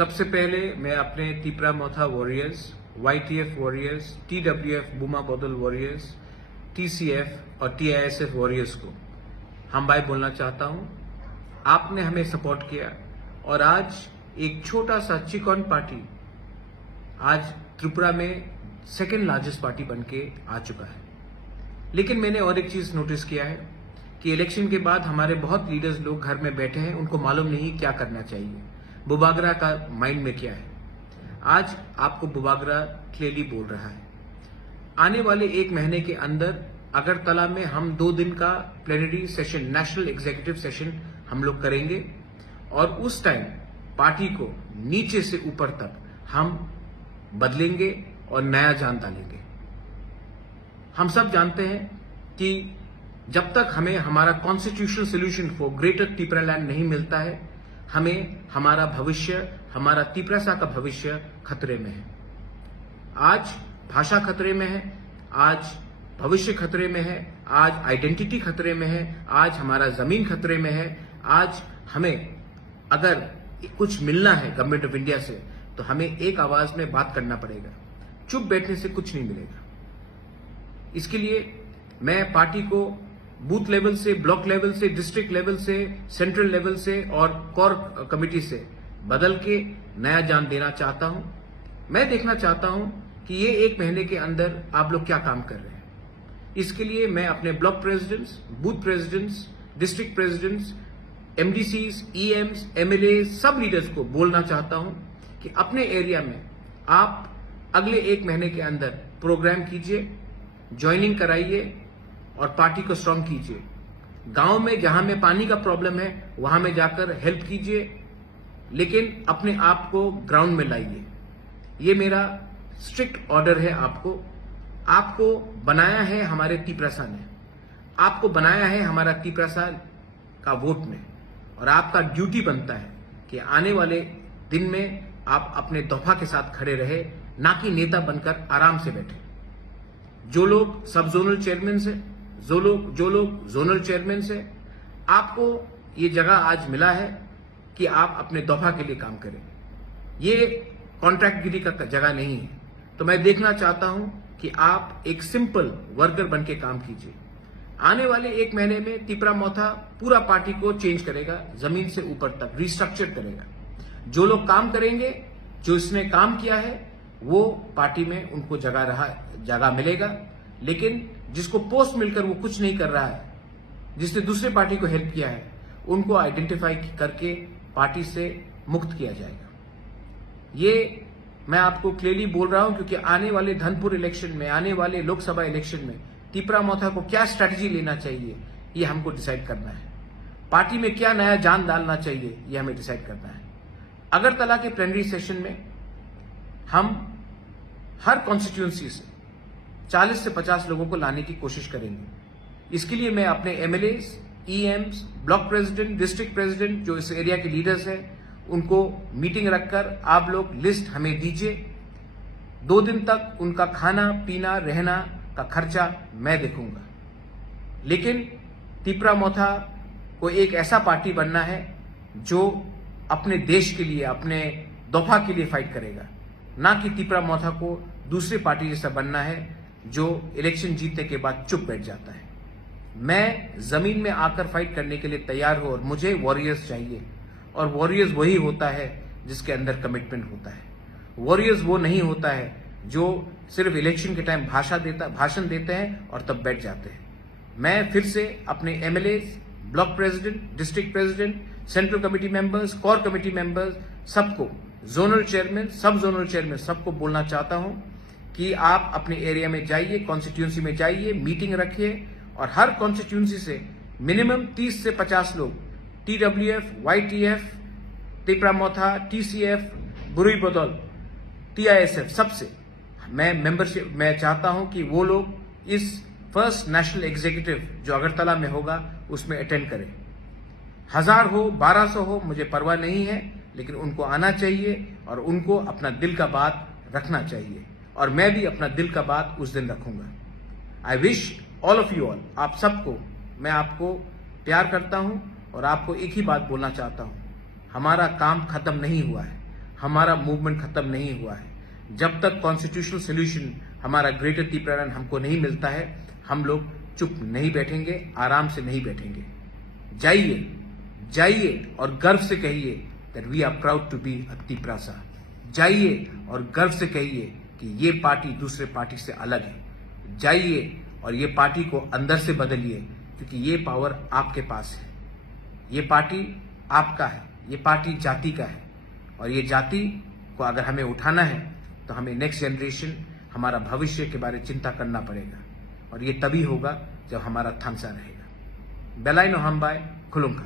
सबसे पहले मैं अपने तिपरा मोथा वॉरियर्स, YTF वॉरियर्स, TWF बुमा बदल वॉरियर्स, TCF और TISF वॉरियर्स को हम भाई बोलना चाहता हूं। आपने हमें सपोर्ट किया और आज एक छोटा सा चिकन पार्टी आज त्रिपुरा में सेकेंड लार्जेस्ट पार्टी बनके आ चुका है। लेकिन मैंने और एक चीज नोटिस किया है कि इलेक्शन के बाद हमारे बहुत लीडर्स लोग घर में बैठे हैं, उनको मालूम नहीं क्या करना चाहिए, बुबागरा का माइंड में क्या है। आज आपको बुबागरा क्लियरली बोल रहा है। आने वाले एक महीने के अंदर अगरतला में हम 2 दिन का plenary session, national executive session हम लोग करेंगे और उस टाइम पार्टी को नीचे से ऊपर तक हम बदलेंगे और नया जान डालेंगे। हम सब जानते हैं कि जब तक हमें हमारा constitutional solution for greater Tripura land नहीं मिलता है, हमें हमारा भविष्य, हमारा त्रिपुरा का भविष्य खतरे में है। आज भाषा खतरे में है, आज भविष्य खतरे में है, आज आइडेंटिटी खतरे में है, आज हमारा जमीन खतरे में है। आज हमें अगर कुछ मिलना है गवर्नमेंट ऑफ इंडिया से तो हमें एक आवाज में बात करना पड़ेगा। चुप बैठने से कुछ नहीं मिलेगा। इसके लिए मैं पार्टी को बूथ लेवल से, ब्लॉक लेवल से, डिस्ट्रिक्ट लेवल से, सेंट्रल लेवल से और कोर कमेटी से बदल के नया जान देना चाहता हूं। मैं देखना चाहता हूं कि ये एक महीने के अंदर आप लोग क्या काम कर रहे हैं। इसके लिए मैं अपने block presidents, booth presidents, district presidents, MDCs, EMs, MLA सब लीडर्स को बोलना चाहता हूं कि अपने एरिया में आप अगले एक महीने के अंदर प्रोग्राम कीजिए, ज्वाइनिंग कराइए और पार्टी को स्ट्रांग कीजिए। गांव में जहां में पानी का प्रॉब्लम है वहां में जाकर हेल्प कीजिए, लेकिन अपने आप को ग्राउंड में लाइए। ये मेरा स्ट्रिक्ट ऑर्डर है आपको। आपको बनाया है हमारे त्रिपुरा ने, आपको बनाया है हमारा त्रिपुरा का वोट ने, और आपका ड्यूटी बनता है कि आने वाले दिन में आप अपने दफा के साथ खड़े रहे, ना कि नेता बनकर आराम से बैठे। जो लोग सब जोनल चेयरमैन से, जो लोग जोनल चेयरमैन से, आपको ये जगह आज मिला है कि आप अपने दफा के लिए काम करें। ये कॉन्ट्रैक्ट गिरी का जगह नहीं है। तो मैं देखना चाहता हूं कि आप एक सिंपल वर्कर बन के काम कीजिए। आने वाले एक महीने में तिपरा मोथा पूरा पार्टी को चेंज करेगा, जमीन से ऊपर तक रिस्ट्रक्चर करेगा। जो लोग काम करेंगे, जो इसने काम किया है, वो पार्टी में उनको जगह मिलेगा। लेकिन जिसको पोस्ट मिलकर वो कुछ नहीं कर रहा है, जिसने दूसरे पार्टी को हेल्प किया है, उनको आइडेंटिफाई करके पार्टी से मुक्त किया जाएगा। ये मैं आपको क्लियरली बोल रहा हूं क्योंकि आने वाले धनपुर इलेक्शन में, आने वाले लोकसभा इलेक्शन में तिपरा मोथा को क्या स्ट्रैटेजी लेना चाहिए, ये हमको डिसाइड करना है। पार्टी में क्या नया जान डालना चाहिए, ये हमें डिसाइड करना है। अगरतला के प्लेनरी सेशन में हम हर कॉन्स्टिट्यूंसी से 40 से 50 लोगों को लाने की कोशिश करेंगे। इसके लिए मैं अपने MLAs, EMs, block president, district president, जो इस एरिया के लीडर्स हैं, उनको मीटिंग रखकर आप लोग लिस्ट हमें दीजिए। 2 दिन तक उनका खाना पीना रहना का खर्चा मैं देखूंगा। लेकिन तिपरा मोथा को एक ऐसा पार्टी बनना है जो अपने देश के लिए, अपने दफा के लिए फाइट करेगा, ना कि तिपरा मोथा को दूसरी पार्टी जैसा बनना है जो इलेक्शन जीतने के बाद चुप बैठ जाता है। मैं जमीन में आकर फाइट करने के लिए तैयार हूं और मुझे वॉरियर्स चाहिए। और वॉरियर्स वही होता है जिसके अंदर कमिटमेंट होता है। वॉरियर्स वो नहीं होता है जो सिर्फ इलेक्शन के टाइम भाषण देते हैं और तब बैठ जाते हैं। मैं फिर से अपने MLAs, block president, district president, central committee members, core committee members, सबको, जोनल चेयरमैन, सब जोनल चेयरमैन, सबको बोलना चाहता हूं कि आप अपने एरिया में जाइए, कॉन्स्टिट्यूंसी में जाइए, मीटिंग रखिए और हर कॉन्स्टिट्यूंसी से मिनिमम 30 से 50 लोग, TWF, YTF, तिपरा मोथा, TCF, बुरुई बदौल, TISF, सबसे मैं मेंबरशिप मैं चाहता हूं कि वो लोग इस फर्स्ट नेशनल एग्जीक्यूटिव जो अगरतला में होगा उसमें अटेंड करें। 1000 हो, 1200 हो, मुझे परवाह नहीं है, लेकिन उनको आना चाहिए और उनको अपना दिल का बात रखना चाहिए और मैं भी अपना दिल का बात उस दिन रखूंगा। I wish all of you all, आप सबको, मैं आपको प्यार करता हूं और आपको एक ही बात बोलना चाहता हूं, हमारा काम खत्म नहीं हुआ है। हमारा मूवमेंट खत्म नहीं हुआ है। जब तक कॉन्स्टिट्यूशनल सोल्यूशन हमारा ग्रेटर त्रिपुरालैंड हमको नहीं मिलता है, हम लोग चुप नहीं बैठेंगे, आराम से नहीं बैठेंगे। जाइए, जाइए और गर्व से कहिए that we are proud to be a Tiprasa. जाइए और गर्व से कहिए कि ये पार्टी दूसरे पार्टी से अलग है। जाइए और ये पार्टी को अंदर से बदलिए, क्योंकि ये पावर आपके पास है। ये पार्टी आपका है, ये पार्टी जाति का है, और ये जाति को अगर हमें उठाना है तो हमें नेक्स्ट जनरेशन, हमारा भविष्य के बारे में चिंता करना पड़ेगा, और ये तभी होगा जब हमारा थांसा रहेगा। बेलाइनो हम्बाय खुलुमखा।